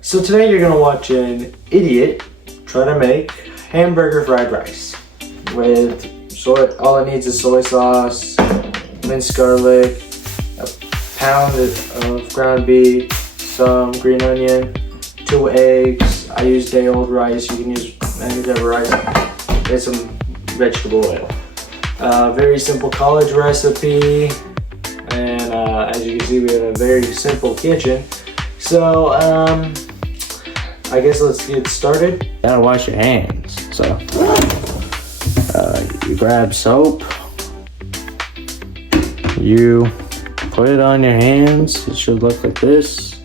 So today you're gonna watch an idiot try to make hamburger fried rice with soy. All it needs is soy sauce, minced garlic, a pound of ground beef, some green onion, 2 eggs. I use day-old rice. You can use any type of rice. And some vegetable oil. Very simple college recipe, and as you can see, we have a very simple kitchen. So I guess let's get started. You gotta wash your hands. So you grab soap, you put it on your hands. It should look like this.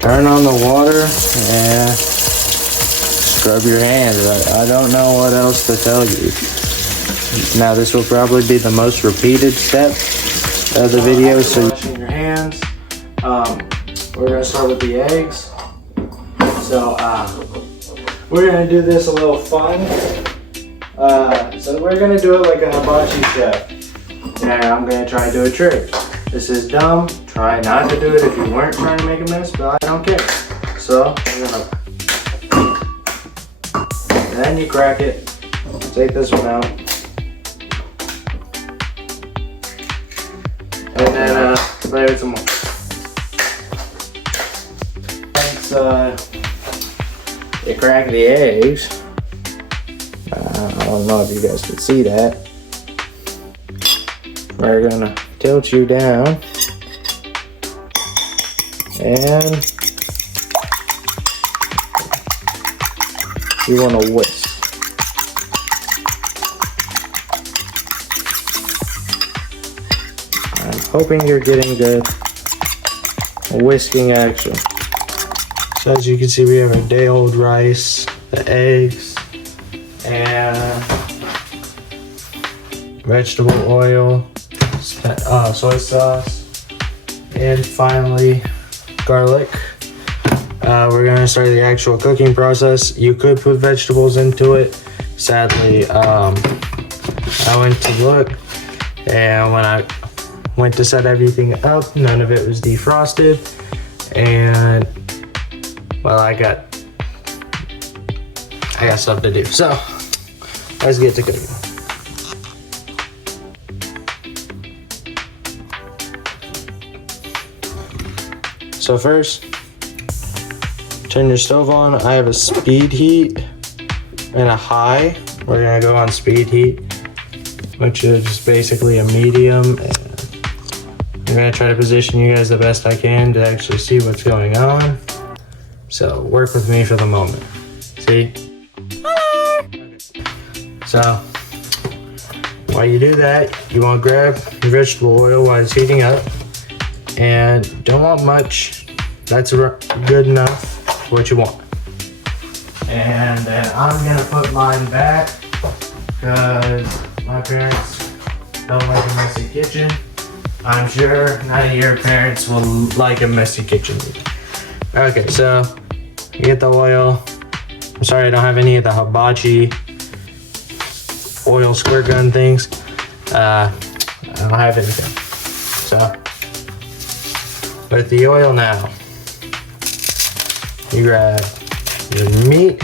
Turn on the water and scrub your hands. I don't know what else to tell you. Now this will probably be the most repeated step of the video. So washing your hands. We're gonna start with the eggs. So we're gonna do this a little fun. So we're gonna do it like a hibachi chef. And I'm gonna try to do a trick. This is dumb. Try not to do it if you weren't trying to make a mess, but I don't care. So we're gonna. Then you crack it. Take this one out. And then play with some more. Once you crack the eggs, I don't know if you guys can see that. We're gonna tilt you down and you want to whisk. I'm hoping you're getting good whisking action. So as you can see, we have a day-old rice, the eggs, and vegetable oil, soy sauce, and finally garlic. We're gonna start the actual cooking process. You could put vegetables into it. Sadly, I went to look, and when I went to set everything up, none of it was defrosted, and well, I got stuff to do. So let's get to cooking. So first, turn your stove on. I have a speed heat and a high. We're gonna go on speed heat, which is basically a medium. I'm gonna try to position you guys the best I can to actually see what's going on. So work with me for the moment. See? Okay. So while you do that, you want to grab your vegetable oil while it's heating up, and don't want much. That's good enough for what you want. And then I'm gonna put mine back because my parents don't like a messy kitchen. I'm sure none of your parents will like a messy kitchen either. Okay, so you get the oil. I'm sorry I don't have any of the hibachi oil squirt gun things. I don't have anything. So, with the oil now, you grab your meat,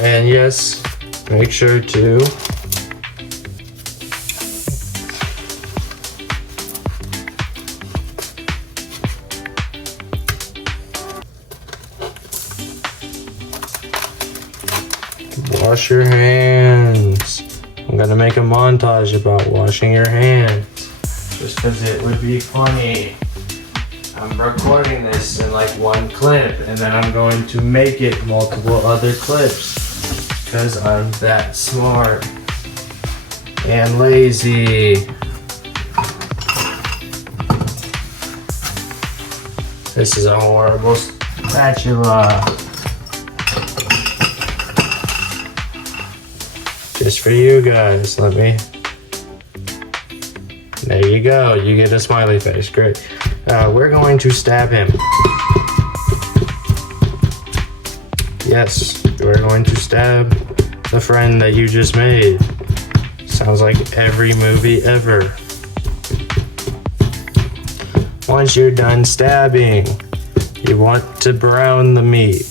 and yes, make sure to wash your hands. I'm gonna make a montage about washing your hands just because it would be funny. I'm recording this in like one clip, and then I'm going to make it multiple other clips because I'm that smart and lazy. This is a horrible spatula. Just for you guys, there you go, you get a smiley face, great. We're going to stab him. Yes, we're going to stab the friend that you just made. Sounds like every movie ever. Once you're done stabbing, you want to brown the meat.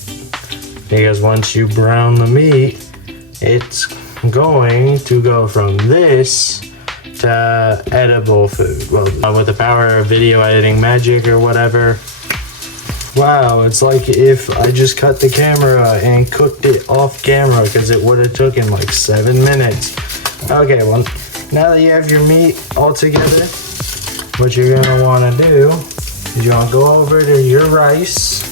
Because once you brown the meat, it's going to go from this to edible food. Well, with the power of video editing magic or whatever. Wow, it's like if I just cut the camera and cooked it off camera, because it would have taken like 7 minutes. Okay, well, now that you have your meat all together, what you're gonna wanna do is you wanna go over to your rice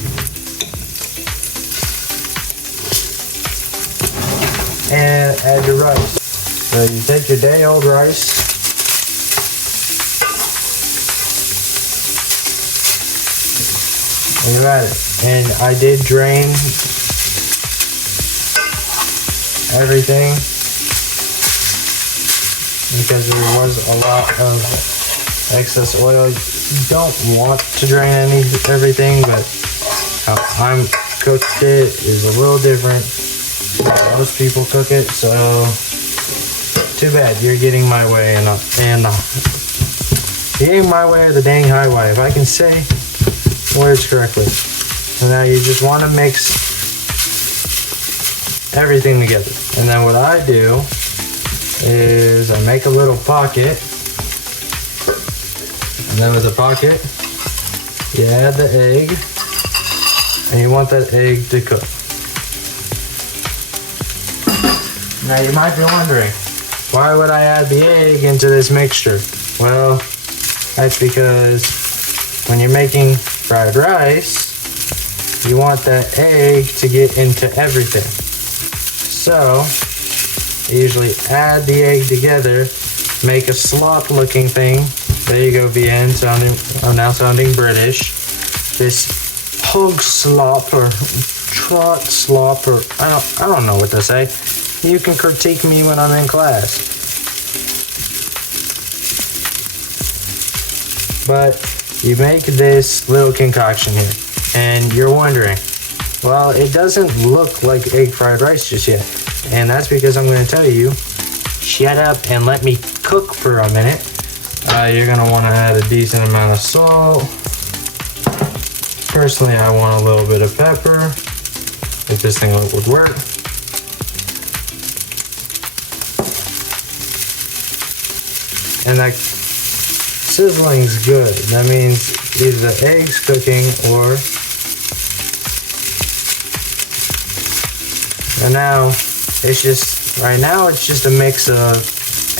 and add your rice. So you take your day old rice, and you add it. And I did drain everything because there was a lot of excess oil. You don't want to drain everything, but how I'm cooked it is a little different. Most people cook it, so too bad you're getting my way and you're getting my way or the dang highway, if I can say words correctly. So now you just want to mix everything together, and then what I do is I make a little pocket, and then with the pocket you add the egg, and you want that egg to cook. Now you might be wondering, why would I add the egg into this mixture? Well, that's because when you're making fried rice, you want that egg to get into everything. So, I usually add the egg together, make a slop looking thing. There you go, VN, I'm now sounding British. This hog slop or trot slop, or I don't know what to say. You can critique me when I'm in class. But you make this little concoction here, and you're wondering, well, it doesn't look like egg fried rice just yet. And that's because I'm going to tell you, shut up and let me cook for a minute. You're going to want to add a decent amount of salt. Personally, I want a little bit of pepper, if this thing would work. And that sizzling's good. That means either the egg's cooking or... And now, it's just, right now it's just a mix of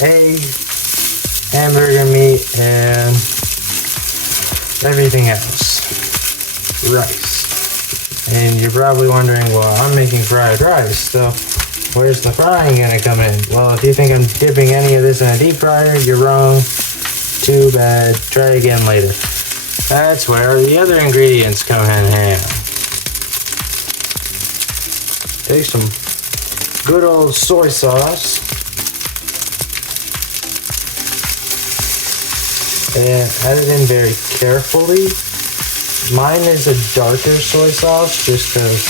egg, hamburger meat, and everything else. Rice. And you're probably wondering, well, I'm making fried rice, so where's the frying gonna come in? Well, if you think I'm dipping any of this in a deep fryer, you're wrong. Too bad. Try again later. That's where the other ingredients come in handy. Take some good old soy sauce and add it in very carefully. Mine is a darker soy sauce just because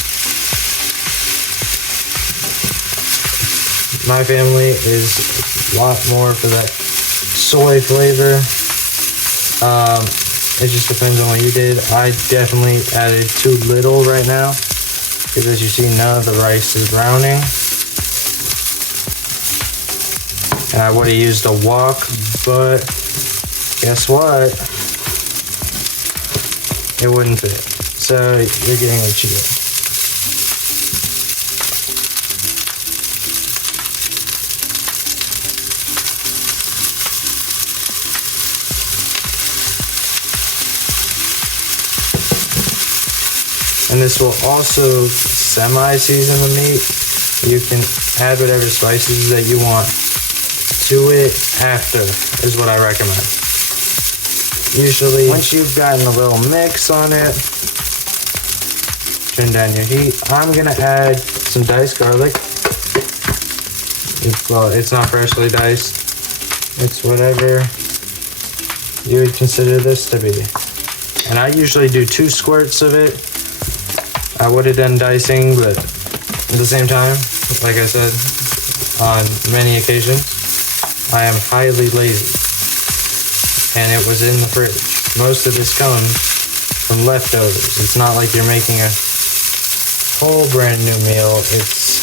my family is a lot more for that soy flavor. It just depends on what you did. I definitely added too little right now, because as you see, none of the rice is browning. And I would have used a wok, but guess what? It wouldn't fit. So you're getting what you get. And this will also semi-season the meat. You can add whatever spices that you want to it after, is what I recommend. Usually, once you've gotten a little mix on it, turn down your heat. I'm gonna add some diced garlic. Well, it's not freshly diced. It's whatever you would consider this to be. And I usually do 2 squirts of it. I would have done dicing, but at the same time, like I said, on many occasions, I am highly lazy. And it was in the fridge. Most of this comes from leftovers. It's not like you're making a whole brand new meal. It's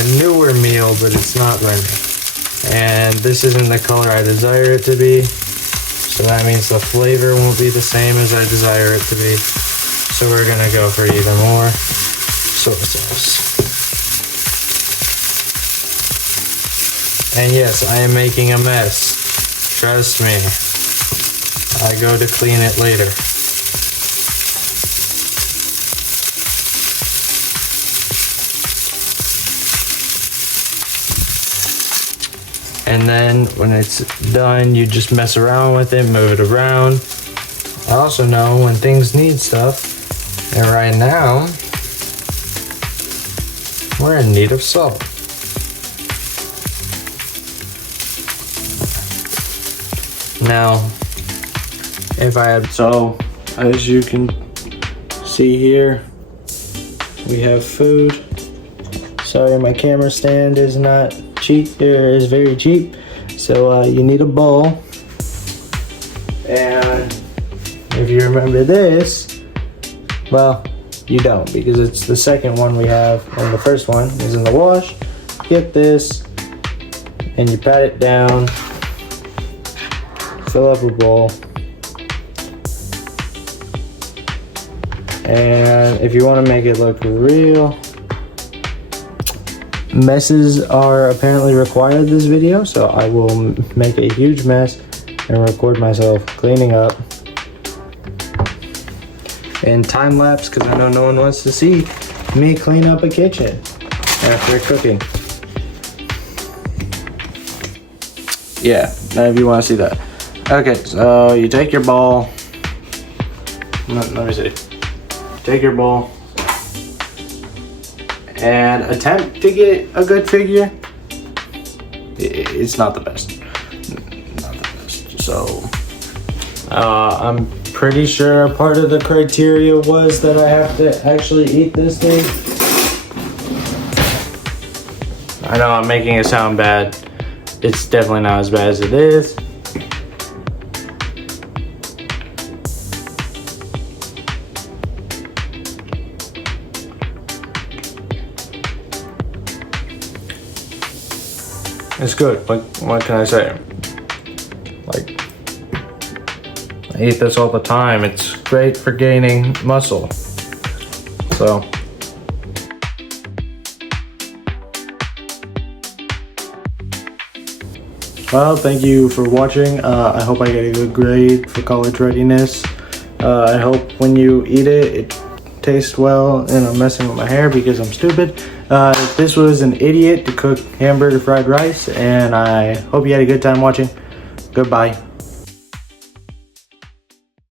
a newer meal, but it's not brand new. And this isn't the color I desire it to be. So that means the flavor won't be the same as I desire it to be. So we're gonna go for even more soy sauce. And yes, I am making a mess. Trust me. I go to clean it later. And then when it's done, you just mess around with it, move it around. I also know when things need stuff. And right now, we're in need of salt. Now, if I had, so as you can see here, we have food. Sorry, my camera stand is not cheap, is very cheap. So you need a bowl. And if you remember this, well, you don't, because it's the second one we have, and the first one is in the wash. Get this, and you pat it down, fill up a bowl. And if you want to make it look real, messes are apparently required this video, so I will make a huge mess and record myself cleaning up and time lapse, because I know no one wants to see me clean up a kitchen after cooking. Yeah, none of you want to see that. Okay, so you take your bowl. Let me see. Take your bowl and attempt to get a good figure. It's not the best. Not the best. So I'm pretty sure a part of the criteria was that I have to actually eat this thing. I know I'm making it sound bad. It's definitely not as bad as it is. It's good. What can I say? Like, I eat this all the time. It's great for gaining muscle. So. Well, thank you for watching. I hope I get a good grade for college readiness. I hope when you eat it, it tastes well, and I'm messing with my hair because I'm stupid. This was an idiot to cook hamburger fried rice, and I hope you had a good time watching. Goodbye.